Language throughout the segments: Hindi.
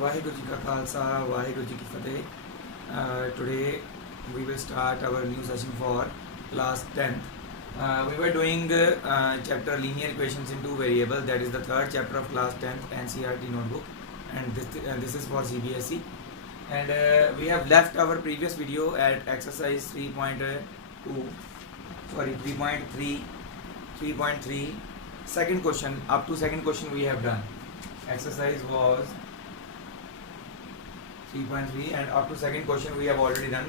वाहिगुरु जी का खालसा वाहिगुरु जी की फतेह। Today we will start our new session for class 10th. We were doing chapter linear equations in two variables, that is the third chapter of class 10th NCERT notebook, and this is for CBSE. And we have left our previous video at exercise 3.2, sorry 3.3 second question. Up to second question we have done. Exercise was 3.3 and up to second question we have already done.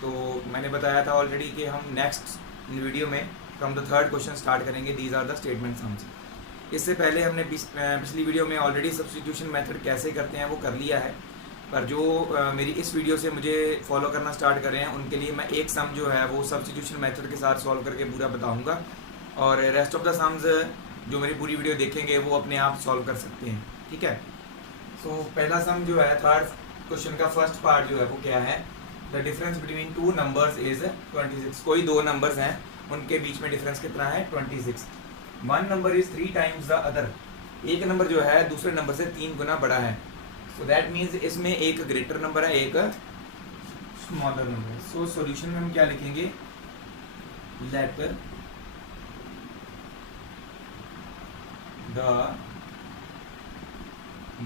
तो मैंने बताया था ऑलरेडी कि हम नेक्स्ट वीडियो में from the third question start करेंगे. These are the statement sums. इससे पहले हमने पिछली वीडियो में ऑलरेडी सब्स्टिट्यूशन मेथड कैसे करते हैं वो कर लिया है, पर जो मेरी इस वीडियो से मुझे फॉलो करना स्टार्ट कर रहे हैं उनके लिए मैं एक सम जो है वो सब्स्टिट्यूशन मेथड के साथ सॉल्व करके पूरा बताऊंगा, और रेस्ट ऑफ द सम्स जो मेरी पूरी वीडियो देखेंगे वो अपने आप सॉल्व कर सकते हैं. ठीक है. सो पहला सम जो है थर्ड क्वेश्चन का फर्स्ट पार्ट जो है वो क्या है, the difference between two numbers is 26. कोई दो नंबर्स हैं, उनके बीच में डिफरेंस कितना है 26. One number is 3 times the other. एक नंबर जो है दूसरे नंबर से 3 गुना बड़ा है. सो दैट मीन्स इसमें एक ग्रेटर नंबर है, एक स्मॉलर नंबर है. सो सॉल्यूशन में हम क्या लिखेंगे, let the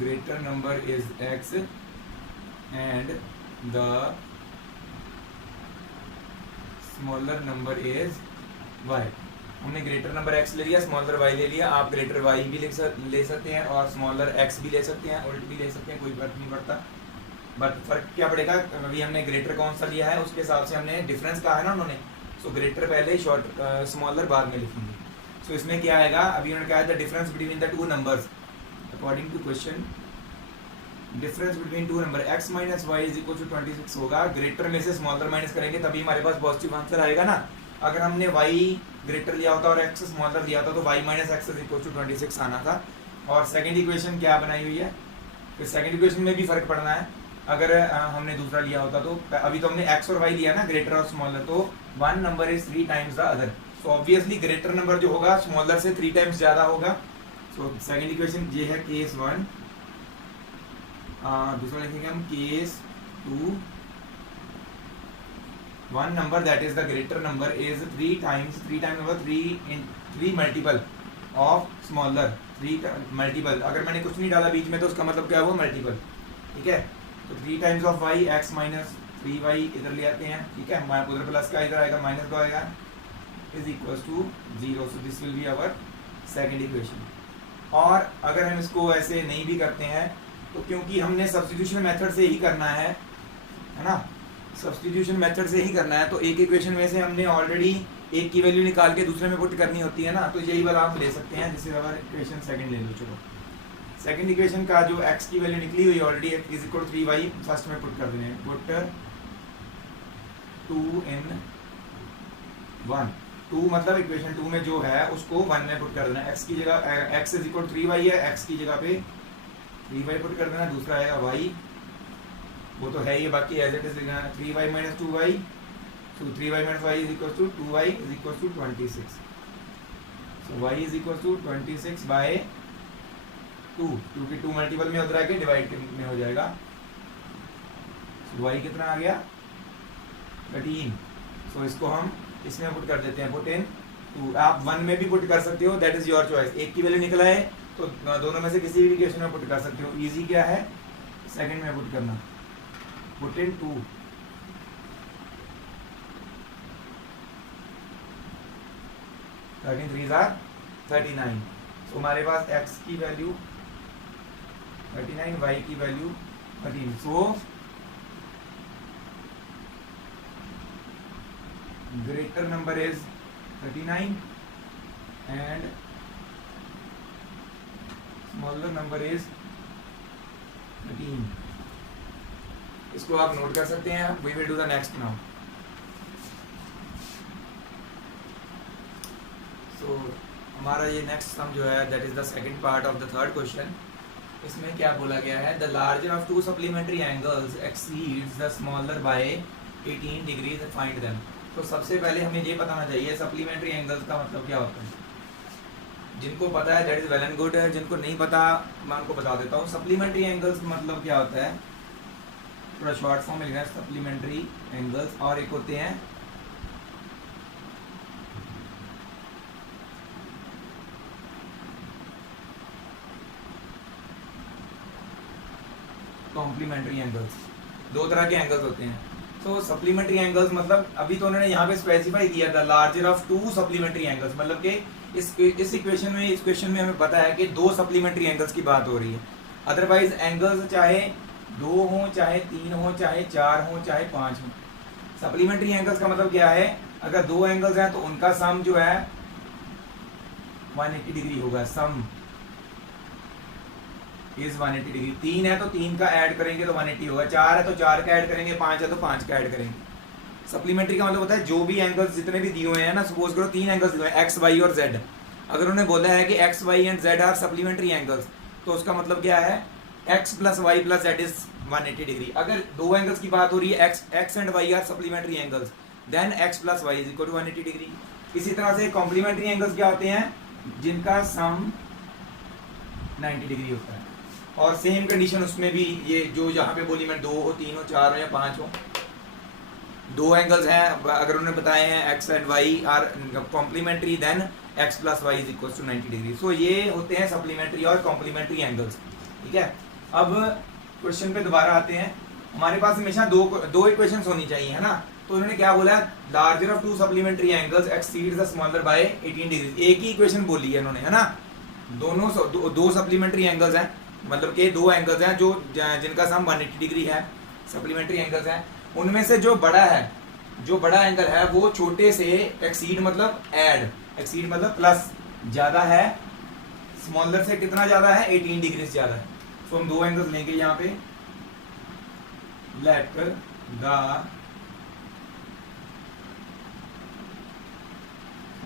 greater number is x and the smaller number is y. हमने ग्रेटर नंबर x ले लिया, स्मॉलर y ले लिया. आप ग्रेटर y भी ले सकते हैं और स्मॉलर x भी ले सकते हैं, उल्ट भी ले सकते हैं, कोई फर्क नहीं पड़ता. बट फर्क क्या पड़ेगा, अभी हमने ग्रेटर कौन सा लिया है उसके हिसाब से हमने डिफरेंस कहा है ना उन्होंने. सो ग्रेटर पहले, स्मॉलर बाद में लिखेंगे. सो इसमें क्या आएगा, अभी उन्होंने कहा है the difference between the two numbers according to question. Difference between two number x minus y is equal to 26 होगा. ग्रेटर में से स्मॉलर माइनस करेंगे तभी हमारे पास पॉजिटिव आंसर आएगा ना. अगर हमने y ग्रेटर लिया होता और x स्मॉलर लिया होता तो y minus x is equal to 26 आना था. और सेकंड इक्वेशन क्या बनाई हुई है, फिर सेकंड इक्वेशन में भी फर्क पड़ना है. अगर हमने दूसरा लिया होता तो अभी तो हमने x और y लिया ना, ग्रेटर और स्मॉलर, तो one number is 3 times the other. So obviously greater number जो होगा स्मॉलर से 3 टाइम्स ज्यादा होगा. सो सेकंड इक्वेशन ये है केस 1. दूसरा लिखेंगे हम case 2. One number that is the greater number is 3 times number 3 multiple of smaller. 3 multiple, अगर मैंने कुछ नहीं डाला बीच में तो उसका मतलब क्या हुआ, मल्टीपल. ठीक है. तो 3 times of y, x minus 3y इधर ले आते हैं. ठीक है. हमारे उधर प्लस का इधर आएगा, माइनस का आएगा, is equal to 0. So this will be our second equation. और अगर हम इसको ऐसे नहीं भी करते हैं तो क्योंकि हमने सब्स्टिट्यूशन मेथड से ही करना है ना, सब्स्टिट्यूशन मेथड से ही करना है, तो एक इक्वेशन में से हमने ऑलरेडी एक की वैल्यू निकाल के दूसरे में पुट करनी होती है ना, तो यही वाला आप ले सकते हैं. जिससे हमारा इक्वेशन सेकंड ले लो. चलो सेकंड इक्वेशन का जो x की वैल्यू निकली हुई already is equal to 3y first में पुट कर देंगे. Put 2 in 1. 2 मतलब इक्वेशन 2 में जो है उसको 1 में पुट कर देना. x की जगह x is equal to 3y है, x की जगह पे 3y पुट कर देना. दूसरा आएगा y, वो तो है ही, बाकी as it is 3y minus 2y. तो 3y minus y is equal to 2y is equal to 26. So y is equal to 26 by 2, क्योंकि 2 मल्टीपल में उधर आके डिवाइड में हो जाएगा. so y कितना आ गया 13. सो इसको हम इसमें पुट कर देते हैं. Put in 2. आप 1 में भी पुट कर सकते हो, दैट इज योर चॉइस. एक की वैल्यू निकला है तो दोनों में से किसी भी इक्वेशन में पुट कर सकते हो. इजी क्या है, सेकंड में पुट करना. Put in 2. Thirteen 3 are 39. तो हमारे पास x की वैल्यू 39, y की value 13. So greater number is 39 and smaller number is 13. इसको आप नोट कर सकते हैं. We will do the next now. So हमारा ये नेक्स्ट सम जो है that is the second part of the third question. इसमें क्या बोला गया है, the larger of 2 supplementary angles exceeds the smaller by 18 degrees, find them. तो सबसे पहले हमें ये बताना चाहिए सप्लीमेंट्री एंगल्स का मतलब क्या होता है. जिनको पता है that is well and good है, जिनको नहीं पता मैं उनको बता देता हूँ। सप्लीमेंट्री एंगल्स मतलब क्या होता है, थोड़ा शॉर्ट फॉर्म में लिखना है, सप्लीमेंट्री एंगल्स, और एक होते हैं कॉम्प्लीमेंट्री एंगल्स। दो तरह के एंगल्स होते हैं। तो सप्लीमेंट्री एंगल्स मतलब अभी तो उन्होंने यहाँ पे स्पेसिफाई किया था larger of to supplementary angles, मतलब कि इस इक्वेशन में, इस क्वेश्चन में हमें पता है कि दो सप्लीमेंट्री एंगल्स की बात हो रही है। अदरवाइज एंगल्स चाहे दो हों, चाहे तीन हों, चाहे चार हों, चाहे पांच हों। सप्लीमेंट्री एंगल्स का मतलब क्या है, अगर दो एंगल्स हैं तो उनका सम जो है 180 डिग्री होगा, सम इज 180 डिग्री। तीन है तो तीन का ऐड करेंगे तो 180 होगा, चार है तो चार का ऐड करेंगे, पांच है तो पांच का ऐड करेंगे। सप्लीमेंट्री का मतलब होता है जो भी एंगल्स जितने भी दिए हुए हैं ना, सपोज करो तीन एंगल्स दिए हुए हैं एक्स वाई और जेड, अगर उन्होंने बोला है कि x y and z are supplementary angles, तो उसका मतलब क्या है, x plus y plus z is 180 degree. अगर दो एंगल्स की बात हो रही है, x and y are supplementary angles, then x plus y is equal to 180 degree. इसी तरह से कॉम्प्लीमेंट्री एंगल्स क्या होते हैं, जिनका सम 90 डिग्री होता है। और सेम कंडीशन उसमें भी, ये जो यहाँ पे बोली मैं, दो हो, तीन हो, चार हो या पांच हो, दो एंगल्स हैं, अगर उन्होंने बताए हैं x and y are complementary, then x plus y is equal to 90 degree. So ये होते हैं सप्लीमेंट्री और कॉम्प्लीमेंट्री एंगल्स। ठीक है, अब क्वेश्चन पे दोबारा आते हैं। हमारे पास हमेशा दो इक्वेशंस होनी चाहिए, है ना। तो उन्होंने क्या बोला, larger of to supplementary angles exceeds the smaller by 18 degree. एक ही इक्वेशन बोली है उन्होंने, है ना। दोनों दो सप्लीमेंट्री एंगल्स हैं, मतलब कि दो एंगल्स हैं जो जिनका सम 180 डिग्री है, सप्लीमेंट्री एंगल्स हैं। उनमें से जो बड़ा है, जो बड़ा एंगल है वो छोटे से एक्सीड मतलब ऐड, एक्सीड मतलब प्लस, ज्यादा है, स्मॉलर से कितना ज्यादा है, 18 डिग्री ज्यादा है। तो हम दो एंगल्स लेंगे यहाँ पे, लेट द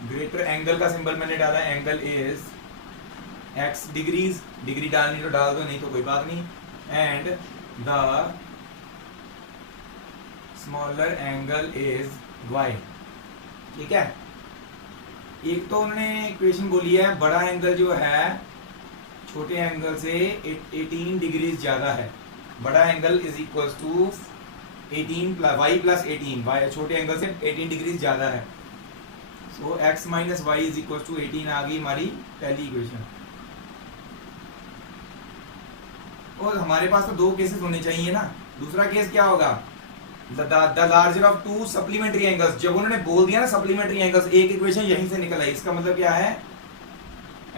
ग्रेटर एंगल का सिंबल मैंने डाला, angle is x degrees, degree डालनी तो डाल दो, नहीं तो कोई बात नहीं, and the smaller angle is y. ठीक है, एक तो उन्होंने इक्वेशन बोली है बड़ा एंगल जो है छोटे एंगल से 18 डिग्री ज्यादा है, बड़ा angle is equal to 18 y plus 18, y छोटे एंगल से 18 डिग्री ज्यादा है। So x minus y is equal to 18 आ गई हमारी पहली इक्वेशन। और हमारे पास तो दो केसेस होने चाहिए ना। दूसरा केस क्या होगा, the larger of to supplementary angles. जब उन्होंने बोल दिया ना सप्लीमेंट्री एंगल्स, एक इक्वेशन यहीं से निकल आई, इसका मतलब क्या है,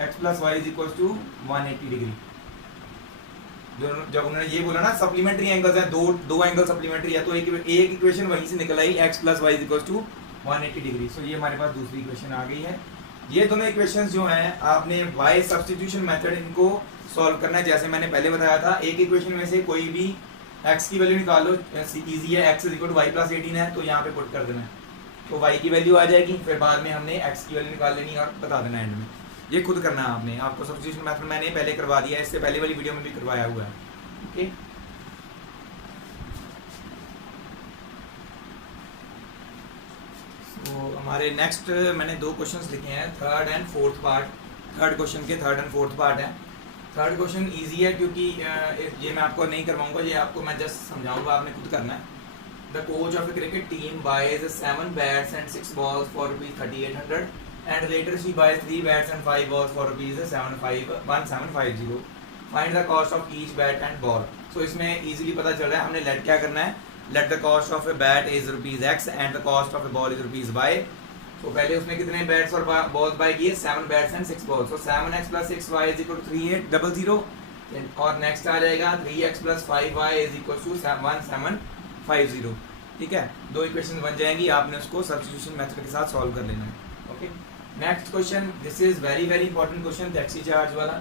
x plus y is equal to 180 degree. जब उन्होंने ये बोला ना सप्लीमेंट्री एंगल्स है, दो एंगल सप्लीमेंट्री है, तो एक इक्वेशन वहीं से निकल आई, x plus y is equal to 180 degree. So ये हमारे पास दूसरी इक्वेशन आ गई है। ये दोनों इक्वेशंस जो हैं, आपने y सब्स्टिट्यूशन मेथड इनको सॉल्व करना है, जैसे मैंने पहले बताया था। एक इक्वेशन में से कोई भी x की वैल्यू निकाल लो, इजी है, x is equal to y plus 18 है, तो यहाँ पे पुट कर देना है, तो y की वैल्यू आ जाएगी। फिर बाद में हमने x की वैल्यू निकाल लेनी है और बता देना एंड में। ये खुद करना है आपने, आपको सब्स्टिट्यूशन मेथड मैंने पहले करवा दिया है, इससे पहले वाली वीडियो में भी करवाया हुआ है। ओके, तो हमारे नेक्स्ट मैंने दो क्वेश्चंस लिखे हैं, third and fourth part. Third question के थर्ड एंड फोर्थ पार्ट है। थर्ड क्वेश्चन इजी है क्योंकि ये मैं आपको नहीं करवाऊंगा, ये आपको मैं जस्ट समझाऊंगा, आपने खुद करना है। The coach of a cricket team buys 7 bats and 6 balls for ₹3800 and later she buys 3 bats and 5 balls for ₹1750. Find the cost of each bat and ball. So इसमें easily पता चल रहा है हमने let क्या करना है, let the cost of a bat is ₹X and the cost of a ball is ₹Y. तो पहले उसने कितने बैट्स और बॉल्स बाय किए, 7 bats and 6 balls. so 7x plus 6y is equal to 3800 और नेक्स्ट आ जाएगा 3x plus 5y is equal to 1750। ठीक है, दो इक्वेशन बन जाएंगी, आपने उसको सब्स्टिट्यूशन मेथड के साथ सॉल्व कर लेना है। Okay, next question, this is very very important question, taxi charge वाला।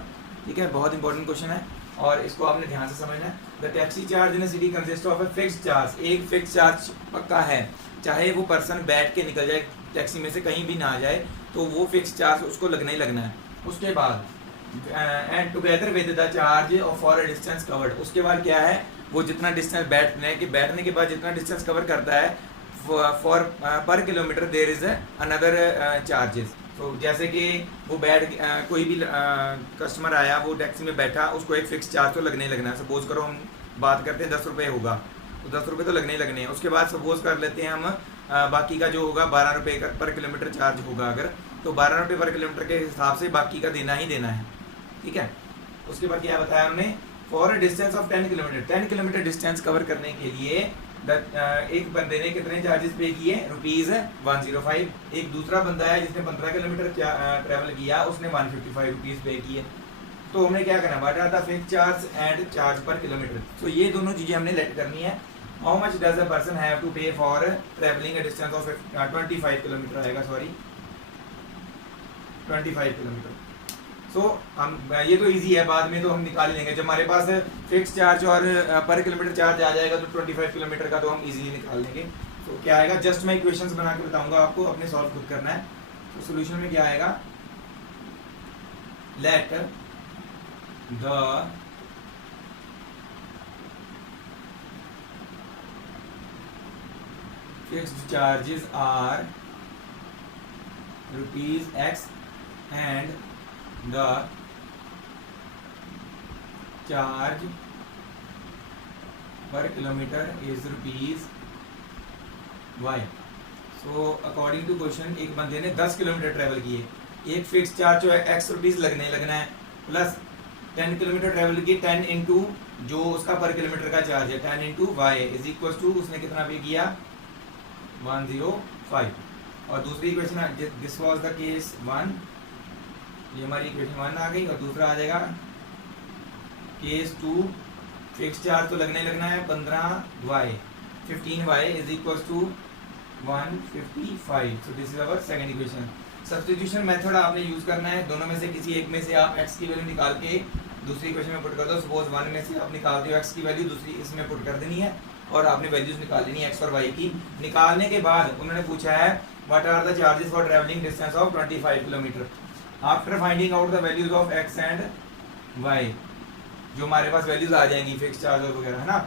ठीक है, बहुत इंपॉर्टेंट क्वेश्चन है और इसको आपने ध्यान से समझना है। The taxi charge in a city consist of a fixed charge. एक फिक्स चार्ज पक्का है, चाहे वो पर्सन बैठ के निकल जाए टैक्सी में से, कहीं भी ना आ जाए, तो वो फिक्स चार्ज उसको लगना ही लगना है। उसके बाद and together with the charge for a distance covered. उसके बाद क्या है, वो जितना डिस्टेंस बैठने के बाद जितना डिस्टेंस कवर करता है, फॉर पर kilometre there is another charges. तो जैसे कि वो कोई भी कस्टमर आया, वो टैक्सी में बैठा, उसको एक फिक्स चार्ज तो लगने ही लगना है। सपोज करो हम बात करते हैं 10 रुपये होगा, तो 10 रुपये तो लगने ही लगने हैं। उसके बाद सपोज कर लेते हैं हम बाकी का जो होगा 12 रुपये का पर किलोमीटर चार्ज होगा अगर, तो 12 रुपये पर किलोमीटर के हिसाब से बाकी का देना ही देना है, ठीक है। उसके बाद क्या बताया हमने, for a distance of 10 kilometre, 10 kilometre distance cover करने के लिए एक बंदे ने कितने चार्जेस पे किए, ₹105। एक दूसरा बंदा है जिसने 15 किलोमीटर ट्रैवल किया, उसने ₹155 पे किए। तो हमने क्या करना, what are the fixed charge and charge per kilometre. तो ये दोनों चीज़ें हमने लेट करनी है। How much does a person have to pay for travelling a distance of 25 kilometre आएगा, सॉरी 25 किलोमीटर। सो हम ये तो इजी है, बाद में तो हम निकाल लेंगे। जब हमारे पास फिक्स चार्ज और पर किलोमीटर चार्ज आ जाएगा तो 25 किलोमीटर का तो हम इजीली निकाल लेंगे। तो क्या आएगा, जस्ट मैं इक्वेशंस बना के बताऊंगा आपको, अपने सॉल्व खुद करना है। तो सोल्यूशन में क्या आएगा, let the fixed charges are ₹X and the charge per kilometer is ₹Y। So according to question एक बंदे ने 10 किलोमीटर ट्रेवल किए, एक फिक्स चार्ज जो है X रुपीज़ लगना है, प्लस 10 किलोमीटर ट्रेवल की 10 इंटू जो उसका पर किलोमीटर का चार्ज है 10 into Y is equal to उसने कितना पे किया 105। और दूसरी equation, this was the case 1, ये हमारी इक्वेशन 1 आ गई। और दूसरा आ जाएगा केस 2, फिक्स चार्ज तो लगना है 15Y 15Y is equal to 155। So this is our second equation. Substitution method आपने यूज करना है, दोनों में से किसी एक में से आप x की वैल्यू निकाल के दूसरी इक्वेशन में पुट कर दो। सपोज 1 में से आप निकालते हो x की वैल्यू, दूसरी इसमें पुट कर देनी है और आपने वैल्यूज निकाल लेनी है x और y की। निकालने के बाद उन्होंने पूछा है what are the charges for travelling distance of 25 kilometre after finding out the values of x and y, जो हमारे पास वैल्यूज आ जाएंगी फिक्स चार्ज और वगैरह, है ना।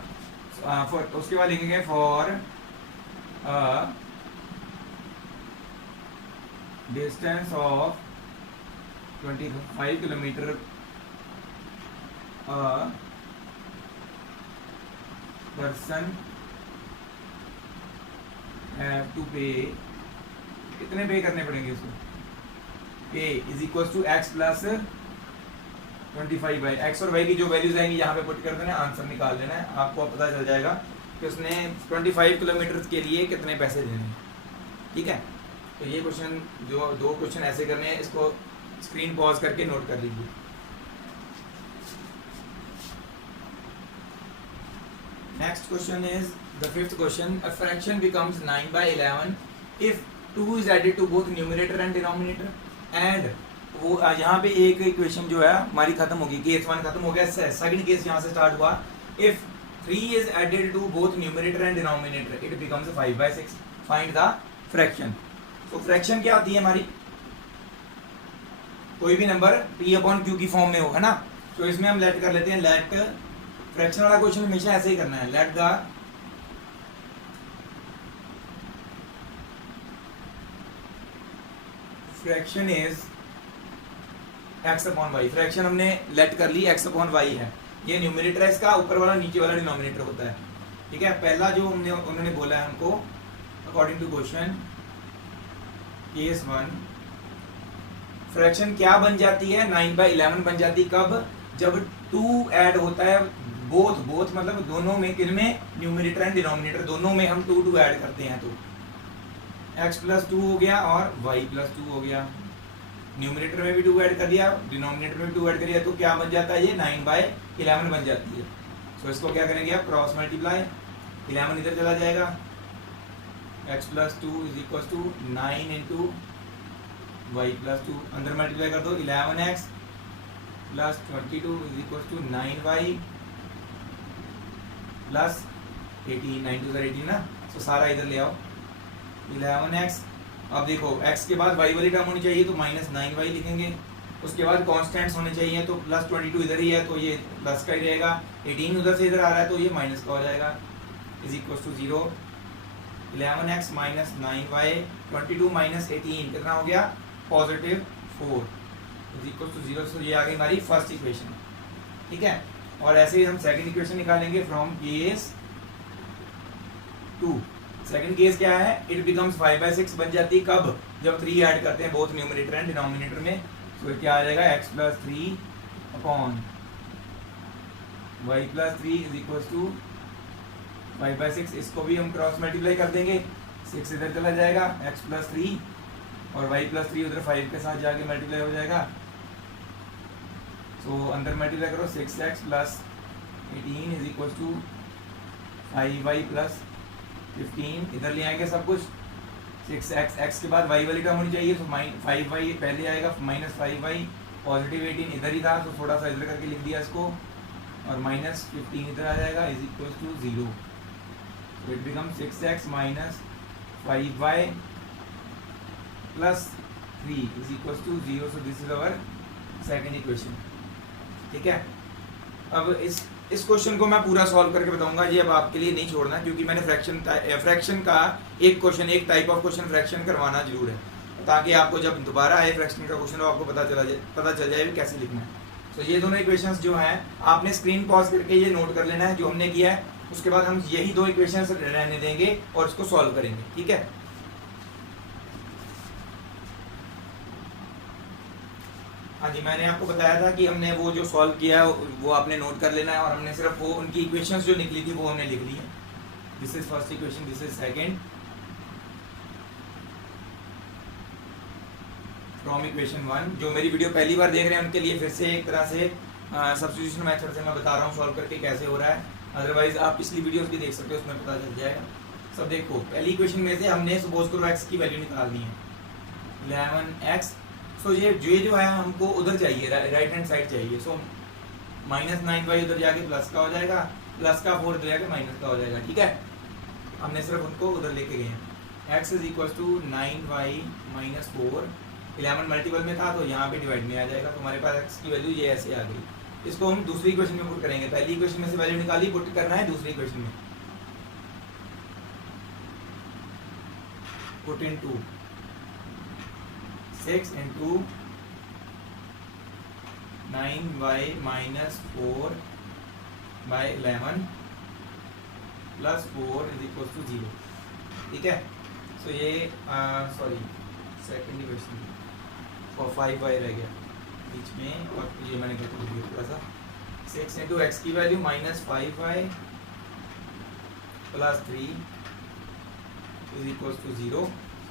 उसके बाद लिखेंगे for distance of 25 kilometre person have to pay, कितने पे करने पड़ेंगे इसको, pay is equal to x plus 25 by x और y की जो वैल्यूज आएंगी यहाँ पे पुट कर देना, आंसर निकाल लेना है। आपको पता चल जाएगा कि उसने 25 किलोमीटर के लिए कितने पैसे देने हैं, ठीक है। तो ये क्वेश्चन, जो 2 क्वेश्चन ऐसे करने हैं, इसको स्क्रीन पॉज करके नोट कर लीजिए। Next question is the fifth question, a fraction becomes 9/11 if 2 is added to both numerator and denominator. And वो यहाँ पे एक इक्वेशन जो है हमारी खत्म होगी, केस 1 खत्म हो गया, सेकंड केस यहाँ से स्टार्ट हुआ। If 3 is added to both numerator and denominator it becomes 5/6, find the fraction. तो फ्रैक्शन क्या आती है हमारी, कोई भी नंबर P/Q की फॉर्म में हो, है ना। तो इसमें हम लेट कर लेते हैं, लेट फ्रैक्शन वाला क्वेश्चन हमेशा ऐसे ही करना है, let the fraction is x/y। Fraction हमने लेट कर ली x/y है, ये न्यूमरेटर है इसका, ऊपर वाला नीचे वाला डिनोमिनेटर होता है, ठीक है। पहला जो उन्होंने बोला है हमको, according to question case 1, fraction क्या बन जाती है, 9/11 बन जाती है। कब, जब 2 ऐड होता है, बोथ मतलब दोनों में, किनमें, न्यूमरेटर एंड डिनोमिनेटर दोनों में हम 2 ऐड करते हैं, तो x + 2 हो गया और y + 2 हो गया। न्यूमरेटर में भी 2 ऐड कर दिया, डिनोमिनेटर में भी 2 ऐड कर दिया, तो क्या बन जाता है, ये 9/11 बन जाती है। तो इसको क्या करेंगे आप, क्रॉस मल्टीप्लाई, 11 इधर चला जाएगा, x + 2 is equal to 9 into y + 2, अंदर मल्टीप्लाई कर दो, 11x + 22 is equal to 9y + 18, 9 2 18 ना। तो सारा इधर ले आओ, 11x, अब देखो x के बाद y वाली टर्म होनी चाहिए तो -9y लिखेंगे, उसके बाद कांस्टेंट्स होने चाहिए तो +22 इधर ही है तो ये प्लस का ही रहेगा, 18 उधर से इधर आ रहा है तो ये माइनस का हो जाएगा, is equal to 0। 11x - 9y 22 - 18 कितना हो गया, पॉजिटिव 4 इज इक्वल टू 0। सो ये आ गई हमारी फर्स्ट इक्वेशन, ठीक है। और ऐसे ही हम सेकंड इक्वेशन निकालेंगे फ्रॉम केस 2। सेकंड केस क्या है, इट बिकम्स 5/6 बन जाती है कब, जब 3 ऐड करते हैं बोथ न्यूमरेटर एंड डिनोमिनेटर में। तो क्या आ जाएगा x + 3 upon y + 3 is equal to 5/6। इसको भी हम क्रॉस मल्टीप्लाई कर देंगे, 6 इधर चला जाएगा, x + 3 और y + 3 उधर 5 के साथ जाके मल्टीप्लाई हो जाएगा। तो अंदर मल्टीप्लाई करो, 6x + 18 is equal to 5y + 15। इधर ले आएंगे सब कुछ, 6x, x के बाद y वाली टर्म होनी चाहिए, तो 5y पहले आएगा, -5y, पॉजिटिव 18 इधर ही था तो थोड़ा सा इधर करके लिख दिया इसको, और -15 इधर आ जाएगा is equal to 0। It become 6x - 5y + 3 is equal to 0। So this is our second equation, ठीक है। अब इस क्वेश्चन को मैं पूरा सॉल्व करके बताऊंगा, ये अब आपके लिए नहीं छोड़ना, क्योंकि मैंने फ्रैक्शन का एक क्वेश्चन, एक टाइप ऑफ क्वेश्चन फ्रैक्शन करवाना जरूर है, ताकि आपको जब दोबारा आए फ्रैक्शन का क्वेश्चन हो आपको पता चल जाए कैसे लिखना है। तो ये दोनों इक्वेशंस जो हैं आपने स्क्रीन पॉज करके ये नोट कर लेना है जो हमने किया है, उसके बाद हम यही 2 इक्वेशंस रहने देंगे और इसको सॉल्व करेंगे, ठीक है। हाँ जी, मैंने आपको बताया था कि हमने वो जो सॉल्व किया वो आपने नोट कर लेना है, और हमने सिर्फ वो उनकी इक्वेशंस जो निकली थी वो हमने लिख ली है। This is first equation, this is second from equation 1। जो मेरी वीडियो पहली बार देख रहे हैं उनके लिए फिर से एक तरह से सब्स्टिट्यूशन मेथड से मैं बता रहा हूँ सॉल्व करके कैसे हो रहा है, अदरवाइज आप पिछली वीडियोस भी देख सकते हो, उसमें पता चल जाएगा सब। देखो पहली इक्वेशन में से हमने सपोज करो x की वैल्यू निकालनी है 11x। सो ये जो है हमको उधर चाहिए, राइट हैंड साइड चाहिए। सो -9y उधर जाके प्लस का हो जाएगा, प्लस का 4 इधर जाके माइनस का हो जाएगा, ठीक है। हमने सिर्फ उनको उधर लेके गए हैं। x is equal to 9y - 4, 11 multiple में था तो यहाँ पे डिवाइड में आ जाएगा, तो हमारे पास x की वैल्यू ये ऐसे आ गई। इसको हम दूसरी इक्वेशन में पुट करेंगे, पहली इक्वेशन में से वैल्यू निकाली, पुट करना है दूसरी इक्वेशन में। Put into 6 into 9y - 4 by 11 plus 4 is equals to 0, ठीक है। सो ये सॉरी सेकेंड इक्वेशन और 5y रह गया बीच में, और ये मैंने क्या कर दिया थोड़ा सा। 6 into x की value -5y + 3 is equals to 0।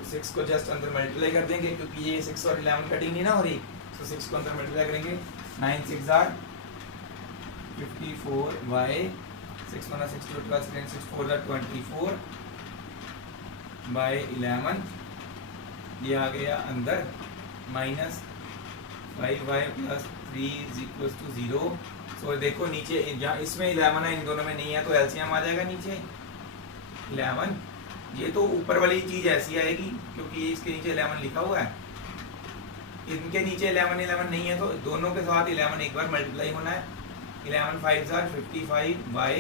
6 को जस्ट अंदर मल्टीप्लाई कर देंगे, क्योंकि ये 6 और 11 कटिंग नहीं ना हो रही, तो 6 को अंदर मल्टीप्लाई करेंगे। 9 6 are 54y, 6 - 6 + 12 6 4 are 24 by 11, ये आ गया अंदर, -5y + 3 is equals to 0। सो देखो नीचे जहाँ इसमें 11 है, इन दोनों में नहीं है, तो एलसीएम आ जाएगा नीचे 11। ये तो ऊपर वाली चीज ऐसी आएगी क्योंकि इसके नीचे 11 लिखा हुआ है, इनके नीचे 11 नहीं है, तो दोनों के साथ 11 एक बार मल्टीप्लाई होना है। 11 5s are 55 by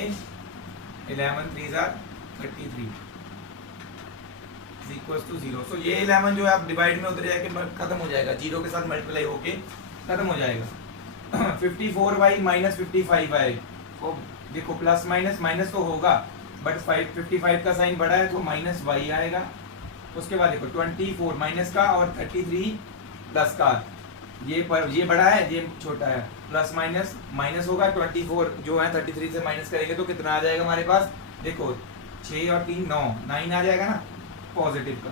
11 3s are 33 is equals to 0। सो ये 11 जो है आप डिवाइड में उधर जाके खत्म हो जाएगा, 0 के साथ मल्टीप्लाई होके खत्म हो जाएगा। 54y - 55y, तो देखो प्लस माइनस माइनस तो होगा, बट 55 का साइन बड़ा है तो -y आएगा। उसके बाद देखो 24 माइनस का और 33 प्लस का, ये बड़ा है ये छोटा है, प्लस माइनस माइनस होगा। 24 जो है 33 से माइनस करेंगे तो कितना आ जाएगा हमारे पास, देखो 6 और 3 9 आ जाएगा ना पॉजिटिव का।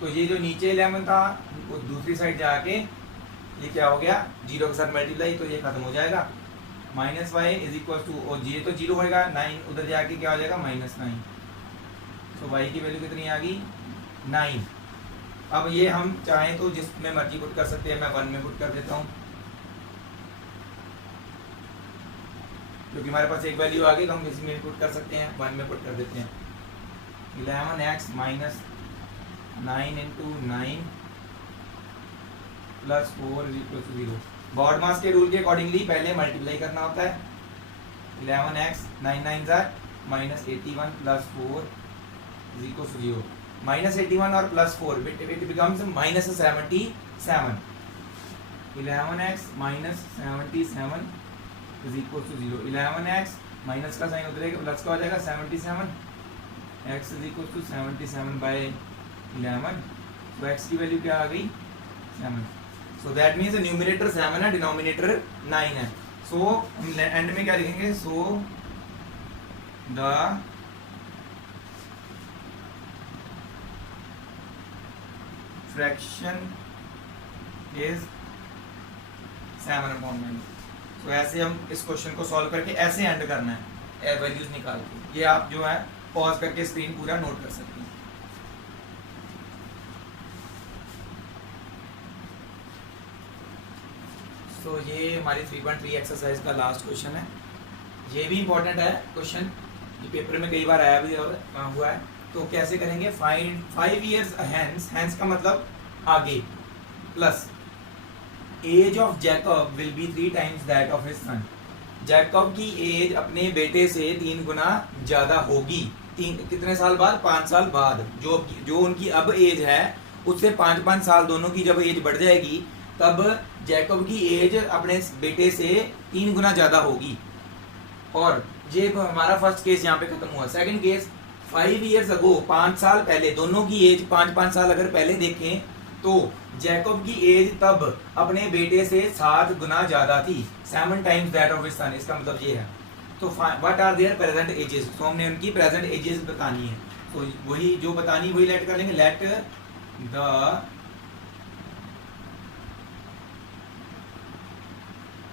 तो ये जो नीचे 11 था वो दूसरी साइड जाके ये क्या हो गया, 0 के साथ मल्टीप्लाई, तो ये खत्म हो जाएगा। -y इज इक्वल टू, और ये तो 0 होएगा, 9 उधर जाके क्या हो जाएगा -9। तो y की वैल्यू कितनी आ गई 9। अब ये हम चाहें तो जिसमें मर्जी पुट कर सकते हैं, मैं 1 में पुट कर देता हूँ क्योंकि हमारे पास एक वैल्यू आ गई, तो हम इसी में पुट कर सकते हैं, 1 में पुट कर देते हैं। 11x - 9 into 9 + 4 is equal to 0। Baud मास के रूल के अकॉर्डिंगली पहले मल्टीप्लाई करना होता है। 11x 9 9s are -81 + 4 is equal to 0। Minus 81 और plus 4 it becomes minus 77. 11x minus 77 is equal to 0. 11x minus का साइन उतरेगा, प्लस का हो जाएगा 77. x is equal to 77 by 11. तो x की वैल्यू क्या आ गई 7. सो दैट मीन्स न्यूमिनेटर 7 है, डिनोमिनेटर 9 है. सो हम एंड में क्या लिखेंगे, सो द फ्रैक्शन इज 7/9. तो ऐसे हम इस क्वेश्चन को सॉल्व करके ऐसे एंड करना है वैल्यूज निकाल के. ये आप जो है पॉज करके स्क्रीन पूरा नोट कर सकते हैं. तो ये हमारी 3.3 एक्सरसाइज का लास्ट क्वेश्चन है. ये भी इंपॉर्टेंट है क्वेश्चन, ये पेपर में कई बार आया भी हुआ है. तो कैसे करेंगे, फाइंड 5 years हैंस, हैंस का मतलब आगे, plus age of Jacob will be 3 times that of his son. Jacob की एज अपने बेटे से 3 गुना ज्यादा होगी. कितने साल बाद, 5 साल बाद. जो उनकी अब एज है उससे 5 साल दोनों की जब एज बढ़ जाएगी तब जैकब की एज अपने बेटे से 3 गुना ज्यादा होगी. और ये हमारा फर्स्ट केस यहाँ पे खत्म हुआ. सेकंड केस 5 years अगो, 5 साल पहले, दोनों की एज 5 साल अगर पहले देखें तो जैकब की एज तब अपने बेटे से 7 गुना ज्यादा थी. 7 times that of his son. इसका मतलब ये है. तो what are their present ages. तो हमने उनकी प्रेजेंट एजेस बतानी है. तो वही जो बतानी वही लेट कर लेंगे. Let the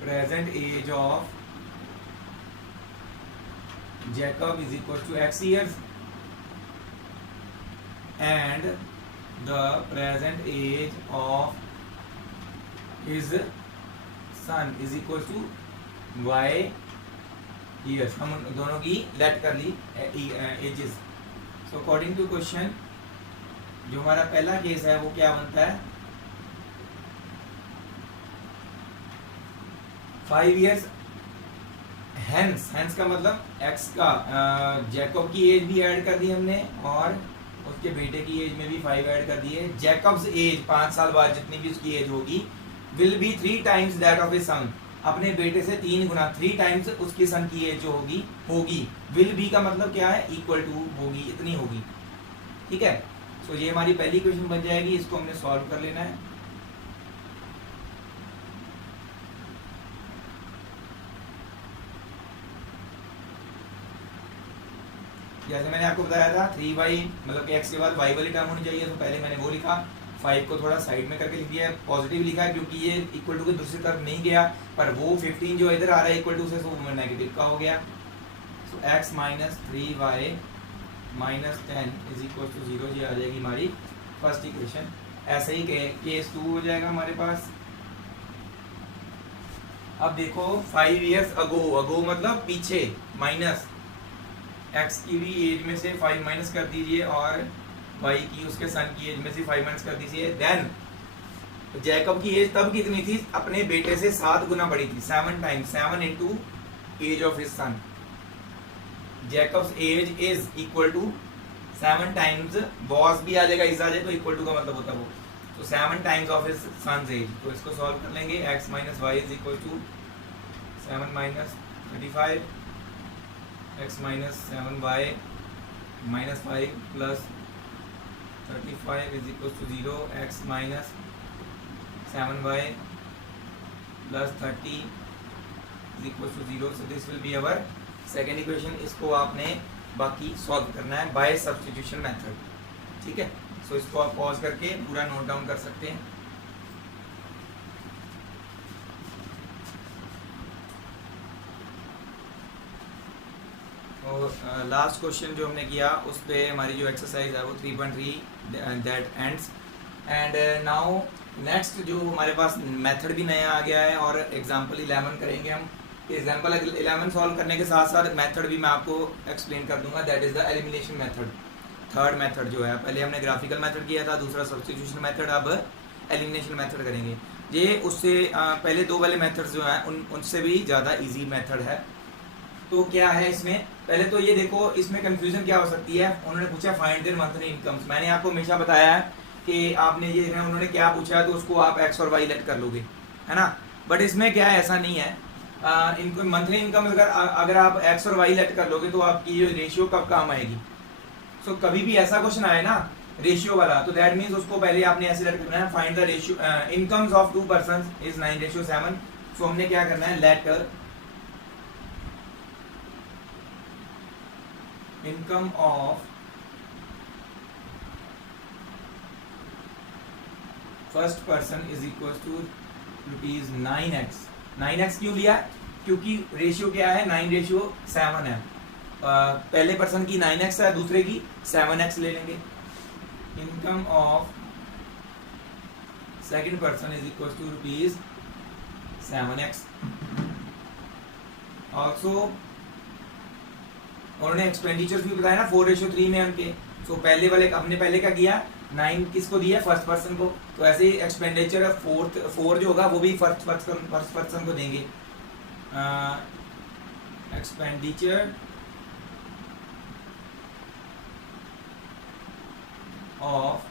present age of Jacob is equal to x years and the present age of his son is equal to y years. हम दोनों की लेट कर ली ages. So according to question जो हमारा पहला केस है वो क्या बनता है, 5 years हैंस. हैंस का मतलब x का जैकब की एज भी ऐड कर दी हमने और उसके बेटे की एज में भी 5 ऐड कर दिए. जैकब्स एज 5 साल बाद जितनी भी उसकी एज होगी will be 3 times that of his सन. अपने बेटे से 3 गुना, 3 times उसके सन की एज जो होगी. विल बी का मतलब क्या है, इक्वल टू होगी, इतनी होगी. ठीक है. सो ये हमारी पहली क्वेश्चन बन जाएगी. इसको हमने सॉल्व कर लेना है. जैसे मैंने आपको बताया था 3y मतलब कि x के बाद y वाली टर्म होनी चाहिए, तो पहले मैंने वो लिखा. 5 को थोड़ा साइड में करके लिख दिया है, पॉजिटिव लिखा है क्योंकि ये इक्वल टू के दूसरी तरफ नहीं गया. पर वो 15 जो इधर आ रहा है इक्वल टू से, तो वो नेगेटिव का हो गया. So x minus 3y minus 10 is equal to 0. ये आ जाएगी हमारी फर्स्ट इक्वेशन. ऐसे ही केस 2 हो जाएगा हमारे पास. अब देखो 5 years अगो मतलब पीछे, माइनस x की भी एज में से 5 माइनस कर दीजिए और y की उसके सन की एज में से 5 माइनस कर दीजिए. देन जैकब की एज तब कितनी थी, अपने बेटे से 7 गुना बड़ी थी. 7 times, 7 into age of his son. Jacob's age is equal to 7 times, बॉस भी आ जाएगा, इस आ जाए तो इक्वल टू का मतलब होता है वो. तो 7 times of his son's age. तो इसको सॉल्व कर लेंगे. x minus y is equal to 7 minus 35, x minus 7y minus 5 plus 35 is equal to 0. x minus 7y plus 30 is equal to 0. So this will be our second equation. इसको आपने बाकी सॉल्व करना है बाय सब्स्टिट्यूशन मेथड. ठीक है. सो इसको आप पॉज करके पूरा नोट डाउन कर सकते हैं. और लास्ट क्वेश्चन जो हमने किया उस पे हमारी जो एक्सरसाइज है वो 3.3 that ends. And now next जो हमारे पास मेथड भी नया आ गया है और एग्जांपल 11 करेंगे हम. एग्जांपल 11 सॉल्व करने के साथ साथ मेथड भी मैं आपको एक्सप्लेन कर दूंगा. That is the elimination method. Third method जो है, पहले हमने ग्राफिकल मेथड किया था, दूसरा सब्स्टिट्यूशन मेथड, अब एलिमिनेशन मेथड करेंगे. ये उससे पहले 2 वाले मेथड्स जो हैं उनसे भी ज़्यादा इजी मेथड है. तो क्या है इसमें, पहले तो ये देखो इसमें कंफ्यूजन क्या हो सकती है। उन्होंने पूछा फाइंड देयर मंथली इनकम्स। मैंने आपको हमेशा बताया है कि आपने ये उन्होंने क्या पूछा है तो उसको आप एक्स और वाई लेट कर लोगे, है ना। बट इसमें क्या है, ऐसा नहीं है। इनको मंथली इनकम अगर आप एक्स और वाई लेट कर लोगे तो आपकी जो रेशियो कब काम आएगी। सो कभी भी ऐसा क्वेश्चन आए ना रेशियो वाला, तो दैट मीन्स उसको पहले आपने ऐसे लेट करना है, find the ratio incomes of 2 person is 9:7। So हमने क्या करना है, let income of first person is equal to rupees 9x। 9x क्यों लिया, क्योंकि रेशियो क्या है, 9:7 है। पहले पर्सन की 9x है, दूसरे की 7x ले लेंगे। Income of second person is equal to rupees 7x। Also उन्होंने एक्सपेंडिचर्स भी बताया ना 4:3 में उनके। तो पहले वाले हमने पहले क्या किया, 9 किसको दिया, फर्स्ट पर्सन को। तो ऐसे ही एक्सपेंडिचर फोर जो होगा वो भी फर्स्ट पर्सन को देंगे। Expenditure of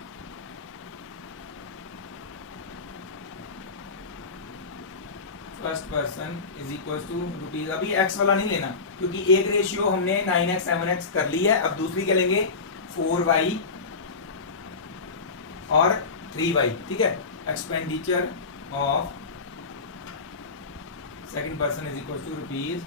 first person is equal to rupees. अभी एक्स वाला नहीं लेना क्योंकि एक रेशियो हमने 9x 7x कर ली है। अब दूसरी क्या लेंगे, 4y और 3y, ठीक है। Expenditure of second person is equal to rupees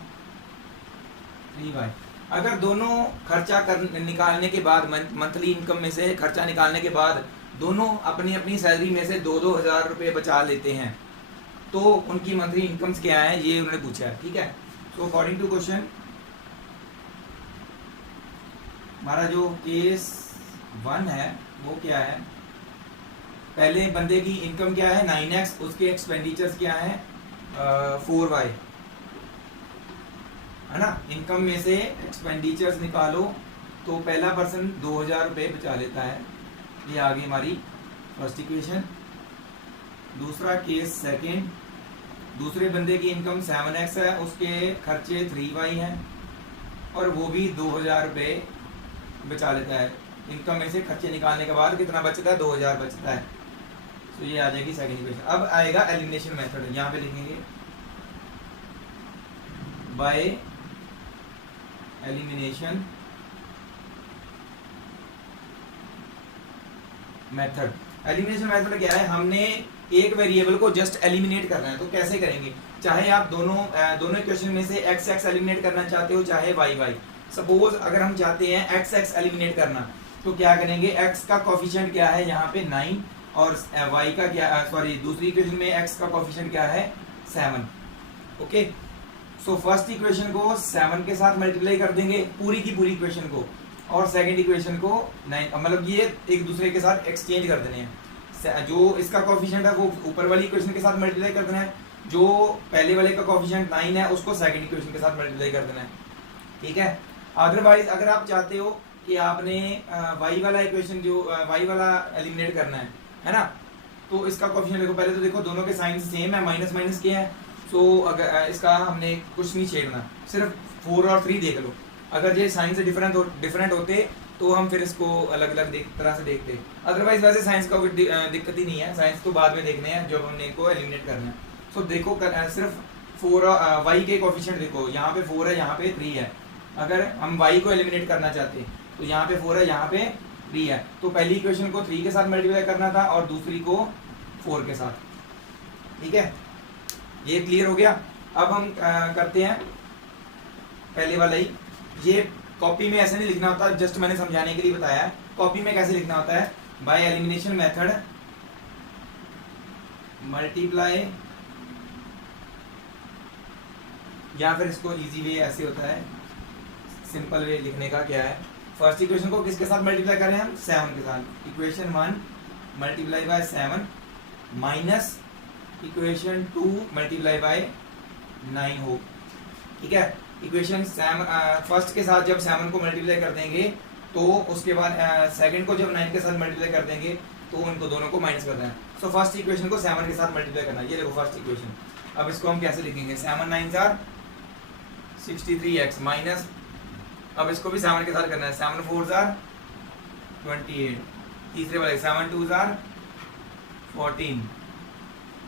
3y। अगर दोनों खर्चा निकालने के बाद, मंथली इनकम में से खर्चा निकालने के बाद दोनों अपनी अपनी सैलरी में से 2-2 हज़ार रुपये बचा लेते हैं तो उनकी मंथली इनकम्स क्या है, ये उन्होंने पूछा है, ठीक है। सो अकॉर्डिंग टू क्वेश्चन हमारा जो केस 1 है वो क्या है, पहले बंदे की इनकम क्या है 9x, उसके एक्सपेंडिचर्स क्या है 4y, है ना। इनकम में से एक्सपेंडिचर्स निकालो तो पहला पर्सन 2,000 रुपये बचा लेता है। ये आ गई हमारी फर्स्ट इक्वेशन। दूसरा केस सेकंड, दूसरे बंदे की इनकम 7x है, उसके खर्चे 3y हैं और वो भी 2,000 रुपये बचा लेता है। इनकम में से खर्चे निकालने के बाद कितना बचता है, 2,000 बचता है। तो ये आ जाएगी सेकंड इक्वेशन। अब आएगा एलिमिनेशन मेथड, यहाँ पे लिखेंगे by elimination method. Elimination method क्या है, हमने एक वेरिएबल को जस्ट एलिमिनेट करना है। तो कैसे करेंगे, चाहे आप दोनों इक्वेशन में से एक्स एक्स एलिमिनेट करना चाहते हो चाहे वाई वाई। सपोज अगर हम चाहते हैं एक्स एक्स एलिमिनेट करना तो क्या करेंगे, एक्स का कोफिशिएंट क्या है यहाँ पे 9 और वाई का क्या, सॉरी दूसरी इक्वेशन में एक्स का कोफिशिएंट क्या है 7। ओके, सो फर्स्ट इक्वेशन को 7 के साथ मल्टीप्लाई कर देंगे पूरी की पूरी इक्वेशन को, और सेकंड इक्वेशन को 9, मतलब ये एक दूसरे के साथ एक्सचेंज कर देने हैं। जो इसका कोफिशिएंट है वो ऊपर वाली इक्वेशन के साथ मल्टीप्लाई कर देना है, जो पहले वाले का कोफिशिएंट 9 है उसको सेकंड इक्वेशन के साथ मल्टीप्लाई कर देना है, ठीक है। अदरवाइज अगर आप चाहते हो कि आपने वाई वाला इक्वेशन जो वाई वाला एलिमिनेट करना है ना, तो इसका कोफिशिएंट देखो, पहले तो देखो दोनों के साइन सेम है, माइनस माइनस के हैं। सो अगर इसका हमने कुछ नहीं छेड़ना, सिर्फ 4 और 3 देख लो। अगर ये साइन से डिफरेंट होते तो हम फिर इसको अलग अलग तरह से देखते। अदरवाइज वैसे साइंस का कोई दिक्कत ही नहीं है, साइंस तो बाद में देखने हैं जब हमने इनको एलिमिनेट करना है। सो देखो सिर्फ 4 वाई के कोफिशिएंट देखो, यहाँ पे 4 है, यहाँ पे 3 है। अगर हम वाई को एलिमिनेट करना चाहते हैं तो यहाँ पे 4 है, यहाँ पे 3 है। तो पहली इक्वेशन को 3 के साथ मल्टीप्लाई करना था और दूसरी को 4 के साथ, ठीक है। ये क्लियर हो गया। अब हम करते हैं पहले वाला ही। ये कॉपी में ऐसे नहीं लिखना होता, जस्ट मैंने समझाने के लिए बताया है। कॉपी में कैसे लिखना होता है, बाय एलिमिनेशन मेथड मल्टीप्लाई, या फिर इसको इजी वे ऐसे होता है, सिंपल वे लिखने का क्या है, फर्स्ट इक्वेशन को किसके साथ मल्टीप्लाई करें हम 7 के साथ। Equation 1 multiply by 7 minus equation 2 multiply by 9 हो, ठीक है। इक्वेशन फर्स्ट के साथ जब 7 को मल्टीप्लाई कर देंगे तो उसके बाद सेकंड को जब 9 के साथ मल्टीप्लाई कर देंगे तो उनको दोनों को माइनस करना है। सो फर्स्ट इक्वेशन को 7 के साथ मल्टीप्लाई करना है। ये देखो फर्स्ट इक्वेशन। अब इसको हम कैसे लिखेंगे, 7 9 आर 63x माइनस, अब इसको भी 7 के साथ करना है, 7 4 जार 28, तीसरे वाले 7 2 जार 14,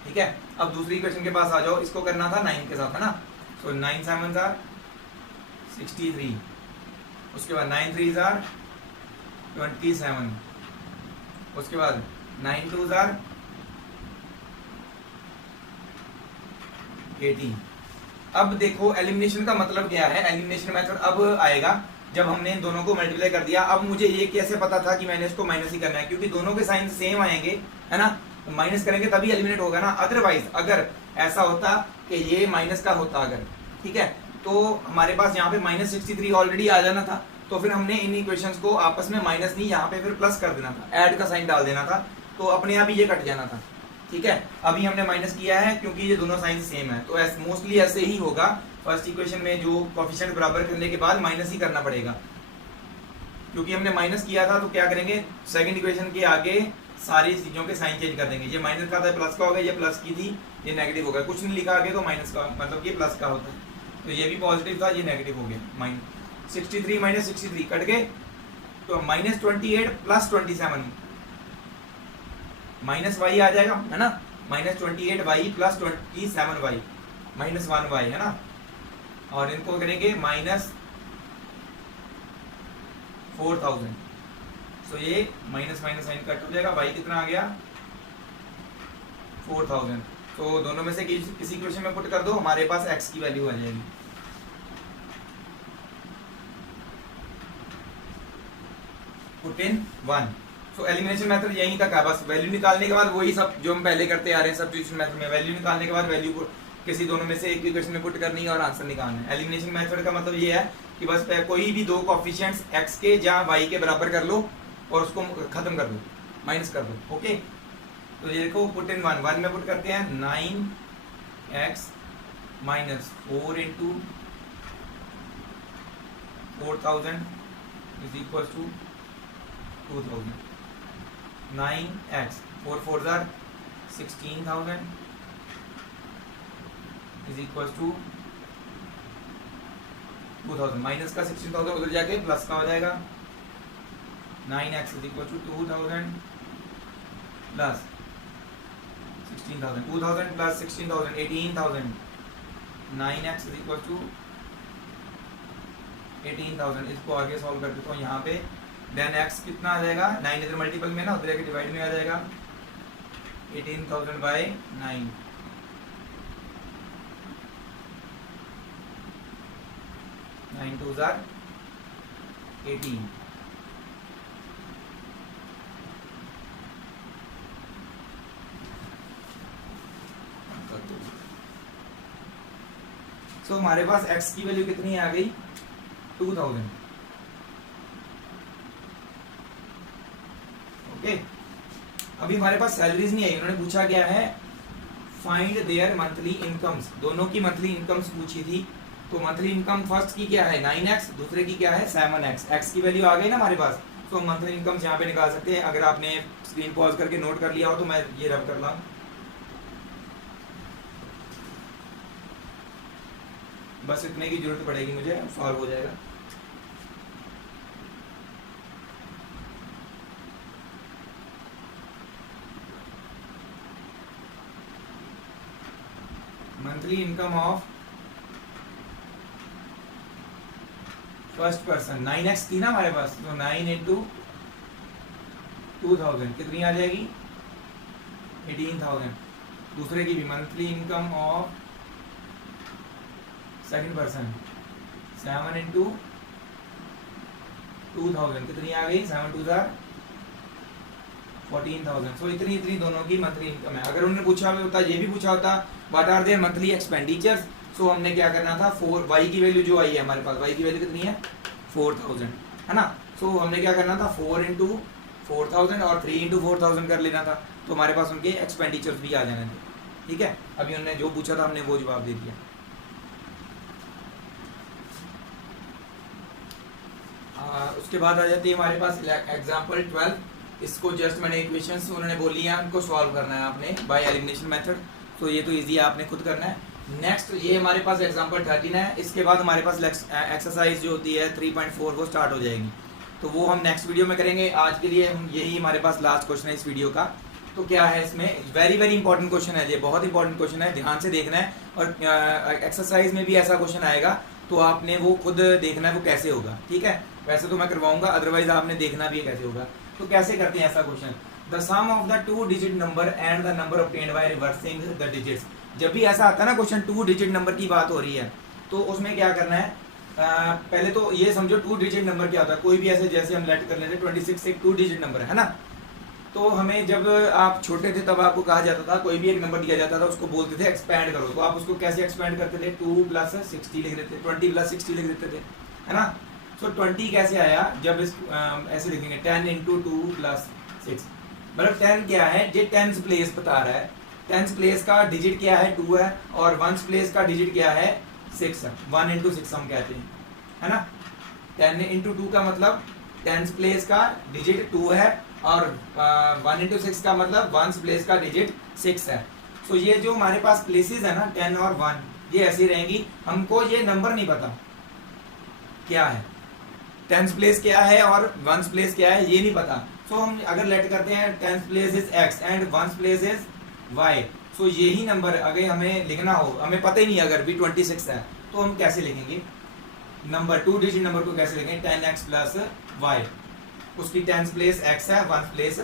ठीक है। अब दूसरी क्वेश्चन के पास आ जाओ, इसको करना था 9 के साथ, है ना। तो 9 7 जार 63, उसके बाद 9 3 जार 27, उसके बाद 9 2 जार 18। अब देखो एलिमिनेशन का मतलब क्या है, एलिमिनेशन मेथड अब आएगा जब हमने इन दोनों को मल्टीप्लाई कर दिया। अब मुझे ये कैसे पता था कि मैंने इसको माइनस ही करना है, क्योंकि दोनों के साइन सेम आएंगे, है ना, तो माइनस करेंगे तभी एलिमिनेट होगा ना। अदरवाइज अगर ऐसा होता कि ये माइनस का होता अगर, ठीक है, तो हमारे पास यहाँ पे -63 ऑलरेडी आ जाना था, तो फिर हमने इन इक्वेशंस को आपस में माइनस नहीं, यहाँ पे फिर प्लस कर देना था, ऐड का साइन डाल देना था, तो अपने आप ही ये कट जाना था, ठीक है। अभी हमने माइनस किया है क्योंकि ये दोनों साइन सेम है, तो मोस्टली ऐसे ही होगा। फर्स्ट इक्वेशन में जो कोएफिशिएंट बराबर करने के बाद माइनस ही करना पड़ेगा, क्योंकि हमने माइनस किया था, तो क्या करेंगे, सेकंड इक्वेशन के आगे सारी चीजों के साइन चेंज कर देंगे। ये माइनस का था प्लस का हो गया, ये प्लस की थी ये नेगेटिव हो गया, कुछ नहीं लिखा आगे तो माइनस का मतलब ये प्लस का होता है, तो ये भी पॉजिटिव था ये नेगेटिव हो गया। 63 माइनस 63 कट गए, तो -28 प्लस 27 माइनस वाई आ जाएगा, है ना, -28y प्लस 27y -1y, है ना। और इनको करेंगे -4000, सो ये माइनस माइनस साइन कट हो जाएगा, y कितना आ गया 4000। तो दोनों में से किसी क्वेश्चन में पुट कर दो, हमारे पास x की वैल्यू आ जाएगी। Put in 1। तो एलिमिनेशन मेथड यहीं तक है, बस वैल्यू निकालने के बाद वही सब जो हम पहले करते आ रहे हैं सब्स्टिट्यूशन मेथड में, वैल्यू निकालने के बाद वैल्यू को किसी दोनों में से एक इक्वेशन में पुट करनी है और आंसर निकालना है। एलिमिनेशन मेथड का मतलब ये है कि बस कोई भी दो कोएफिशिएंट्स x के या y के बराबर कर लो और उसको खत्म कर दो, माइनस कर दो, ओके। तो ये देखो पुट इन 1 में पुट करते हैं 9x minus 4 into 4000 is equal to 2000। 9x 4 4 जार 16,000 इज इक्वल टू 2000, माइनस का 16,000 उधर जाके प्लस का हो जाएगा। 9x is equal to 2000 plus 16,000, 2000 plus 16,000 18,000, 9x is equal to 18,000। इसको आगे सॉल्व कर देता हूँ यहाँ पे, देन x कितना आ जाएगा, 9 इधर मल्टीपल में ना, उधर जाके डिवाइड में आ जाएगा, 18,000 बाय 9, 9 2 जार 18। सो हमारे पास x की वैल्यू कितनी आ गई 2000, ओके। अभी हमारे पास सैलरीज नहीं आई, उन्होंने पूछा क्या है, फाइंड देयर मंथली इनकम्स, दोनों की मंथली इनकम्स पूछी थी। तो मंथली इनकम फर्स्ट की क्या है 9x, दूसरे की क्या है 7x, x की वैल्यू आ गई ना हमारे पास, तो मंथली इनकम्स यहाँ पे निकाल सकते हैं। अगर आपने स्क्रीन पॉज करके नोट कर लिया हो तो मैं ये रब कर रहा हूँ, बस इतने की जरूरत पड़ेगी मुझे, सॉल्व हो जाएगा। Monthly income of first person 9x थी ना हमारे पास, तो 9 इंटू 2000 कितनी आ जाएगी 18,000। दूसरे की भी monthly income of second person 7 into 2000 कितनी आ गई 7 2 जार 14,000। सो इतनी इतनी दोनों की मंथली इनकम है। अगर उन्होंने पूछा होता, ये भी पूछा होता what are their monthly expenditures, so हमने क्या करना था 4 y की वैल्यू जो आई है हमारे पास, y की वैल्यू कितनी है 4000, है ना। सो हमने क्या करना था 4 इंटू 4000 और 3 इंटू 4000 कर लेना था, तो हमारे पास उनके एक्सपेंडिचर्स भी आ जाने थे, ठीक है। अभी उन्होंने जो पूछा था हमने वो जवाब दे दिया। उसके बाद आ जाती है हमारे पास एग्जाम्पल 12। इसको जस्ट मैंने इक्वेशंस उन्होंने बोली है उनको सॉल्व करना है आपने बाय एलिमिनेशन मेथड, तो ये तो इजी है, आपने खुद करना है। नेक्स्ट ये हमारे पास एग्जांपल 13 है, इसके बाद हमारे पास एक्सरसाइज जो होती है 3.4 वो स्टार्ट हो जाएगी, तो वो हम नेक्स्ट वीडियो में करेंगे। आज के लिए हम यही हमारे पास लास्ट क्वेश्चन है इस वीडियो का। तो क्या है इसमें, वेरी वेरी इंपॉर्टेंट क्वेश्चन है, ये बहुत इंपॉर्टेंट क्वेश्चन है, ध्यान से देखना है। और एक्सरसाइज में भी ऐसा क्वेश्चन आएगा तो आपने वो खुद देखना है वो कैसे होगा, ठीक है। वैसे तो मैं करवाऊंगा, अदरवाइज आपने देखना भी है कैसे होगा। तो कैसे करते हैं ऐसा question, the sum of the 2 digit number and the number obtained by reversing the digits. जब भी ऐसा आता है ना क्वेश्चन 2 डिजिट नंबर की बात हो रही है, तो उसमें क्या करना है, पहले तो ये समझो 2 डिजिट नंबर क्या होता है। कोई भी ऐसे जैसे हम लेट कर लेते 26 एक 2 डिजिट नंबर है ना। तो हमें जब आप छोटे थे तब आपको कहा जाता था, कोई भी एक नंबर दिया जाता था उसको बोलते थे एक्सपैंड करो, तो आप उसको कैसे एक्सपैंड करते थे, 2 + 60 लिख देते, 20 + 60 लिख देते थे, है ना। सो 20 कैसे आया, जब इस ऐसे लिखेंगे 10 × 2 + 6, मतलब 10 क्या है, ये 10th प्लेस बता रहा है। 10th प्लेस का डिजिट क्या है, 2 है, और 1st प्लेस का डिजिट क्या है, 6 है। 1 × 6 हम कहते हैं, है ना। 10 × 2 का मतलब 10th प्लेस का डिजिट 2 है, और 1 × 6 का मतलब 1st प्लेस का डिजिट 6 है। सो ये जो हमारे पास प्लेसेस है ना 10 और 1, ये ऐसी रहेंगी। हमको ये नंबर नहीं पता क्या है, 10th प्लेस क्या है और 1st प्लेस क्या है, ये नहीं पता। सो हम अगर लेट करते हैं 10th place is x and 1st place is y, सो यही नंबर अगर हमें लिखना हो, हमें पता ही नहीं अगर भी 26 है, तो हम कैसे लिखेंगे नंबर, 2 डिजिट नंबर को कैसे लिखेंगे, 10x + y। उसकी 10th प्लेस x है, 1st प्लेस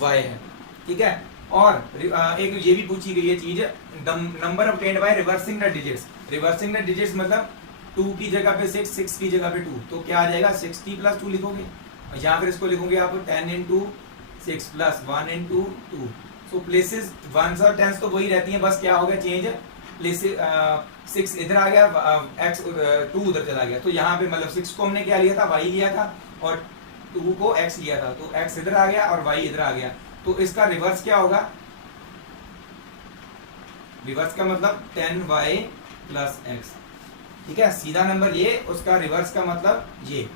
y है, ठीक है। और एक ये भी पूछी गई है चीज, number obtained by reversing the digits. Reversing the digits मतलब 2 की जगह पे 6, 6 की जगह पे 2, तो क्या आ जाएगा, 60 + 2 लिखोगे, या फिर इसको लिखोगे आप 10 × 6 + 1 × 2। सो प्लेसेस 1 और 10 तो वही रहती हैं, बस क्या हो गया चेंज, प्लेसेस 6 इधर आ गया, x 2 उधर चला गया। तो यहाँ पे मतलब 6 को हमने क्या लिया था, y लिया था, और 2 को x लिया था, तो x इधर आ गया और y इधर आ गया। तो इसका रिवर्स क्या होगा, रिवर्स का मतलब 10y + x, ठीक है। सीधा नंबर ये, उसका रिवर्स का मतलब ये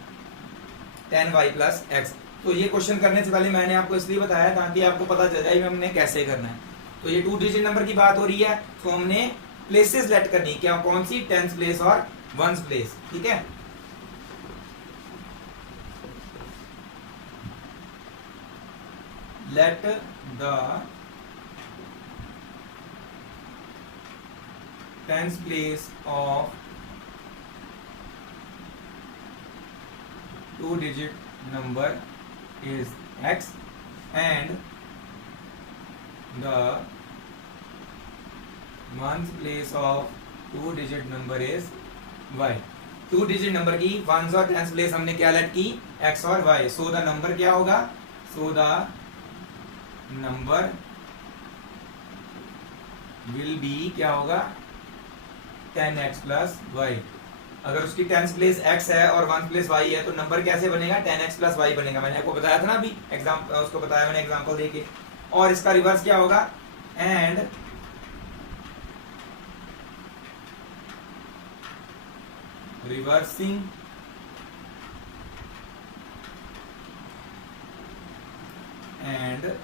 10y + x। तो ये क्वेश्चन करने से पहले मैंने आपको इसलिए बताया ताकि आपको पता चल जाए हमने कैसे करना है। तो ये 2 डिजिट नंबर की बात हो रही है, तो हमने प्लेसेस लेट करनी, क्या कौन सी, 10th प्लेस और 1st प्लेस, ठीक है। let the 10th place of 2 digit number is x and the 1st place of 2 digit number is y। 2 digit number की 1st और 10th प्लेस हमने क्या लेट की, x और y। सो द नंबर क्या होगा, so the number will be क्या होगा, 10x + y। अगर उसकी 10th प्लेस x है और 1st प्लेस y है, तो नंबर कैसे बनेगा, 10x + y बनेगा। मैंने आपको बताया था ना अभी, उसको बताया मैंने एग्जांपल देके। और इसका रिवर्स क्या होगा, and reversing and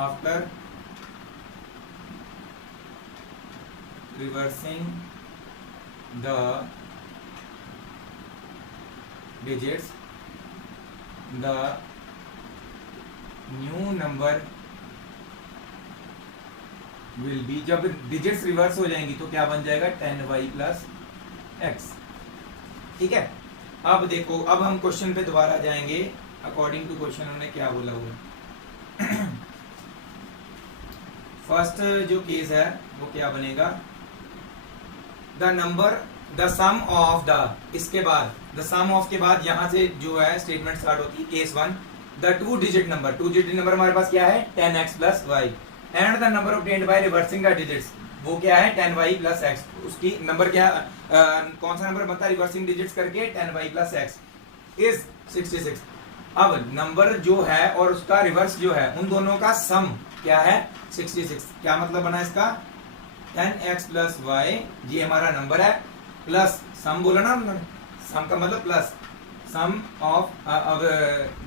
after reversing the digits, the new number will be, जब डिजिट्स रिवर्स हो जाएंगी तो क्या बन जाएगा, 10y + x, ठीक है। अब देखो, अब हम क्वेश्चन पे दोबारा जाएंगे, अकॉर्डिंग टू क्वेश्चन उन्होंने क्या बोला हुआ है। फर्स्ट जो केस है वो क्या बनेगा, the number, the sum of the, इसके बाद द सम ऑफ के बाद यहां से जो है स्टेटमेंट स्टार्ट होती है, case 1, the 2 digit number, 2 digit number हमारे पास क्या है, 10x + y, and the number obtained by reversing the digits, वो क्या है, 10y + x। उसकी नंबर क्या, कौन सा नंबर बनता है रिवर्सिंग डिजिट्स करके, 10y + x इज 66। अब नंबर जो है और उसका रिवर्स जो है, उन दोनों का सम क्या है, 66। क्या मतलब बना इसका, 10x + y, ये हमारा नंबर है, प्लस सम बोला ना हमने, सम का मतलब प्लस सम ऑफ, अब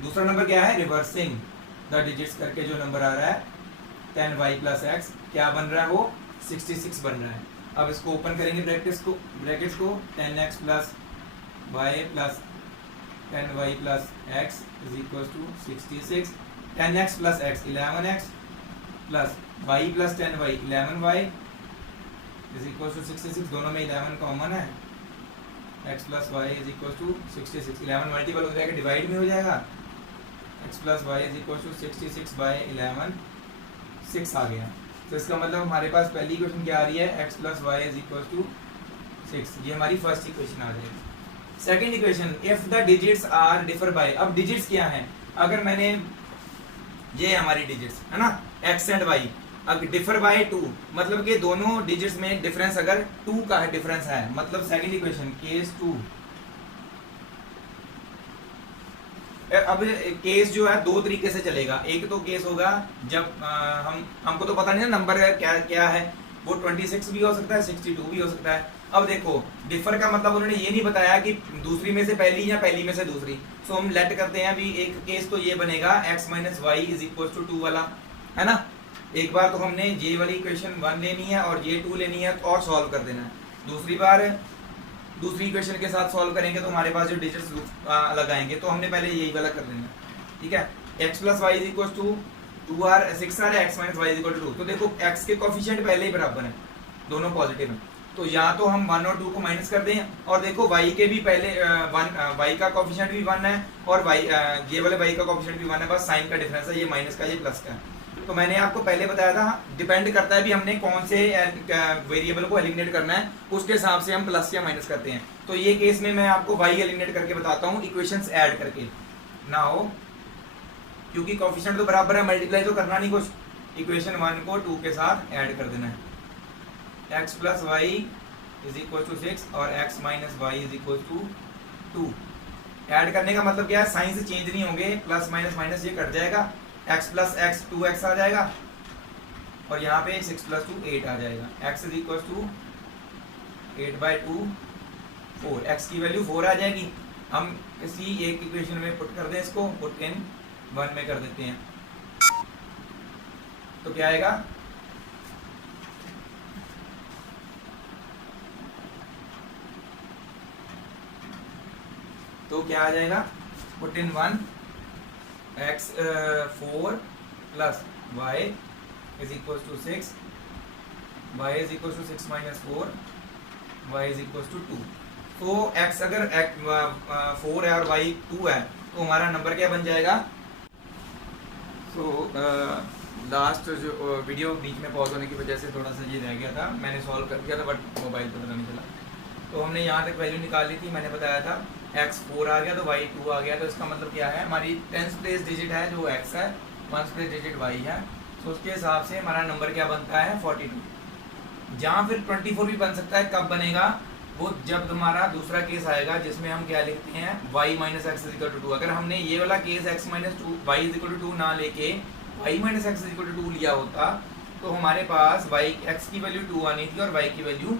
दूसरा नंबर क्या है, रिवर्सिंग द डिजिट्स करके जो नंबर आ रहा है 10y प्लस एक्स क्या बन रहा है, वो 66 बन रहा है। अब इसको ओपन करेंगे ब्रैकेट्स को 10x plus y plus 10y plus x is equal to 66। 10x plus x 11x plus y plus 10y 11y is equal to 66। दोनों में 11 कॉमन है, x plus y is equal to 66। 11 multiple हो जाएगा, डिवाइड में हो जाएगा, x plus y is equal to 66 by 11 6 आ गया। तो इसका मतलब हमारे पास पहली इक्वेशन क्या आ रही है, x plus y is equal to 6। ये हमारी फर्स्ट इक्वेशन आ जाएगी। Second equation, if the digits are differ by. अब डिजिट्स क्या हैं, अगर मैंने ये हमारी डिजिट्स है ना x एंड y, अब डिफर बाय 2 मतलब कि दोनों डिजिट्स में डिफरेंस अगर 2 का है डिफरेंस है, मतलब सेकंड इक्वेशन केस 2। अब केस जो है दो तरीके से चलेगा। एक तो केस होगा जब हमको तो पता नहीं ना नंबर क्या क्या है, वो 26 भी हो सकता है 62 भी हो सकता है। अब देखो डिफर का मतलब उन्होंने ये नहीं बताया कि दूसरी में से पहली या पहली में से दूसरी। सो हम लेट करते हैं अभी। एक केस तो ये बनेगा x minus y is equal to 2 वाला, है ना। एक बार तो हमने ये वाली इक्वेशन 1 लेनी है और ये 2 लेनी है और सॉल्व कर देना है। दूसरी बार दूसरी इक्वेशन के साथ सॉल्व करेंगे तो हमारे पास जो डिजिट्स लगाएंगे तो हमने पहले यही वाला कर देना, ठीक है। x plus y is equal to 2r 6r है, x minus y is equal to 2। तो देखो x के कोफिशिएंट पहले ही बराबर है, दोनों पॉजिटिव हैं, तो या तो हम 1 और 2 को माइनस कर दें। और देखो y के भी पहले 1 y का कोफिशिएंट भी 1 है और y ये वाले y का कोफिशिएंट भी 1 है, बस साइन का डिफरेंस है, ये माइनस का ये प्लस का है। तो मैंने आपको पहले बताया था डिपेंड करता है भी हमने कौन से वेरिएबल को एलिमिनेट करना है, उसके हिसाब से हम प्लस या माइनस करते हैं। तो ये केस में मैं आपको y एलिमिनेट करके बताता हूँ इक्वेशंस ऐड करके ना हो, क्योंकि कोफिशिएंट तो बराबर है, मल्टीप्लाई तो करना नहीं कुछ। इक्वेशन 1 को 2 के साथ ऐड कर देना है। x plus y is equal to 6 और x minus y is equal to 2। Add करने का मतलब क्या है, साइन से चेंज नहीं होंगे, प्लस माइनस माइनस ये कट जाएगा, x प्लस एक्स 2x आ जाएगा और यहाँ पे 6 प्लस 2 8 आ जाएगा। x is equal to 8 by 2 4, x की वैल्यू 4 आ जाएगी। हम किसी एक इक्वेशन में पुट कर दें, इसको पुट इन 1 में कर देते हैं, तो क्या आएगा, तो क्या आ जाएगा, put in 1 x 4 plus y is equal to 6, y is equal to 6 minus 4, y is equal to 2। तो x अगर 4 है और y 2 है तो हमारा नंबर क्या बन जाएगा। तो लास्ट जो वीडियो बीच में पॉज होने की वजह से थोड़ा सा ये रह गया था, मैंने सॉल्व कर दिया था बट मोबाइल पर पता नहीं चला। तो हमने यहाँ तक वैल्यू निकाल ली थी, मैंने बताया था x 4 आ गया तो y 2 आ गया। तो इसका मतलब क्या है, हमारी 10th प्लेस डिजिट है जो x है, 1st प्लेस डिजिट y है, तो उसके हिसाब से हमारा नंबर क्या बनता है 42। जहाँ फिर 24 भी बन सकता है, कब बनेगा वो, जब हमारा दूसरा केस आएगा जिसमें हम क्या लिखते हैं y minus x is equal to 2। अगर हमने ये वाला case x minus 2 y is equal to 2 ना लेके y minus x is equal to 2 लिया होता तो हमारे पास y x की वैल्यू 2 आनी थी और y की वैल्यू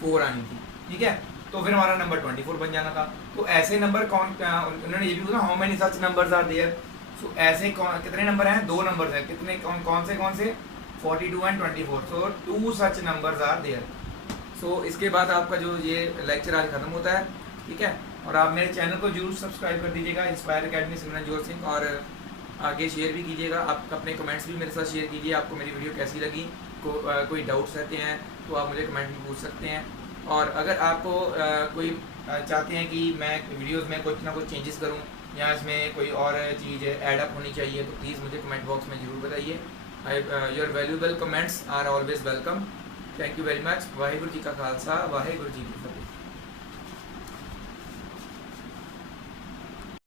4 आनी थी, ठीक है। तो फिर हमारा नंबर 24 बन जाना था। तो ऐसे नंबर कौन, उन्होंने ये भी बोला how many such numbers are there. So ऐसे कितने नंबर हैं, 2 नंबर्स हैं, कितने कौन से 42 and 24। So 2 such numbers are there. So इसके बाद आपका जो ये लेक्चर आज खत्म होता है, ठीक है। और आप मेरे चैनल को जरूर सब्सक्राइब कर दीजिएगा, इंस्पायर अकेडमी सिमरनजोत सिंह, और आगे शेयर भी कीजिएगा। आप अपने कमेंट्स भी मेरे साथ शेयर कीजिए, आपको मेरी वीडियो कैसी लगी। कोई डाउट्स रहते हैं तो आप मुझे कमेंट में पूछ सकते हैं। और अगर आपको कोई चाहते हैं कि मैं वीडियोस में कुछ ना कुछ चेंजेस करूं या इसमें कोई और चीज़ ऐड अप होनी चाहिए तो प्लीज़ मुझे कमेंट बॉक्स में ज़रूर बताइए। Your valuable comments are always welcome. Thank you very much. Waheguru ji का खालसा, वाहिगुरू जी की फतेह।